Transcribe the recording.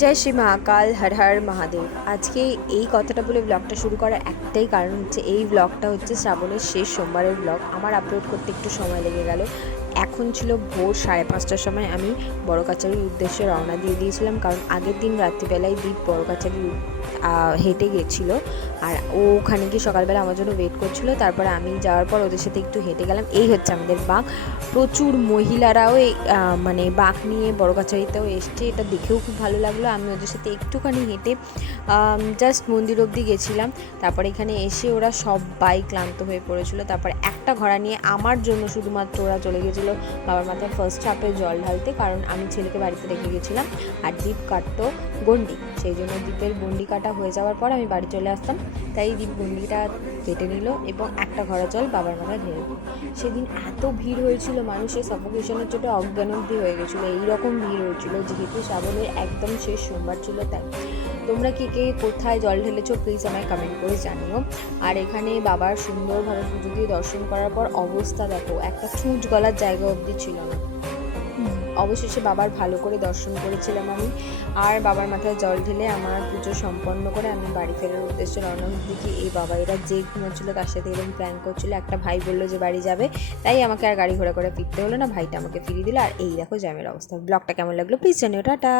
জয় শ্রী মহাকাল, হর হর মহাদেব। আজকে এই কথাটা বলে ব্লগটা শুরু করার একটাই কারণ হচ্ছে, এই ব্লগটা হচ্ছে শ্রাবণের শেষ সোমবারের ব্লগ। আমার আপলোড করতে একটু সময় লেগে গেল। এখন ছিল ভোর 5:30টার সময় আমি বড় কাছারির উদ্দেশ্যে রওনা দিয়ে দিয়েছিলাম, কারণ আগের দিন রাত্রিবেলায় দীপ বড় কাছারি হেঁটে গেছিলো, আর ও ওখানে গিয়ে সকালবেলা আমার জন্য ওয়েট করছিলো। তারপরে আমি যাওয়ার পর ওদের সাথে একটু হেঁটে গেলাম। এই হচ্ছে আমাদের বাঁক। প্রচুর মহিলারাও এই মানে বাঁক নিয়ে বড় কাছারিতেও এসছে, এটা দেখেও খুব ভালো লাগলো। আমি ওদের সাথে একটুখানি হেঁটে জাস্ট মন্দির অবধি গেছিলাম। তারপরে এখানে এসে ওরা সবাই ক্লান্ত হয়ে পড়েছিল। তারপরে একটা ঘোড়া নিয়ে আমার জন্য শুধুমাত্র ওরা চলে গেছিলো বাবার মাথায় ফার্স্ট হাফে জল ঢালতে, কারণ আমি ছেলেকে বাড়িতে রেখে গেছিলাম। আর দীপ কাটতো গন্ডি, সেই জন্য দীপের গন্ডি কাটা হয়ে যাওয়ার পর আমি বাড়ি চলে আসতাম। তাই দীপ গন্ডিটা কেটে নিল এবং একটা ঘোড়া জল বাবার মাথায় ঢেলে দিল। সেদিন এত ভিড় হয়েছিল, মানুষের সাফোকেশনের চোটে অজ্ঞান অবধি হয়ে গেছিলো। এইরকম ভিড় হয়েছিল যেহেতু শ্রাবণের একদম শেষ সোমবার ছিল। তাই তোমরা কে কে কোথায় জল ঢেলেছো প্লিজ আমায় কমেন্ট করে জানিও। আর এখানে বাবার সুন্দরভাবে পুজো দিয়ে দর্শন করার পর অবস্থা দেখো, একটা ছুঁচ গলার জায়গা অবধি ছিল না। অবশেষে বাবার ভালো করে দর্শন করেছিলাম আমি। আর বাবার মাথায় জল ঢেলে আমার পুজো সম্পন্ন করে আমি বাড়ি ফেরার উদ্দেশ্যে রওনা দিকে এই বাবা এরা যে ঘুমোচ্ছিল তার সাথে এরকম প্ল্যান করছিল। একটা ভাই বললো যে বাড়ি যাবে, তাই আমাকে আর গাড়ি ঘোড়া করে ফিরতে হলো না, ভাইটা আমাকে ফিরিয়ে দিল। আর এই দেখো জ্যামের অবস্থা। ব্লগটা কেমন লাগলো প্লিজ জানিও। টাটা।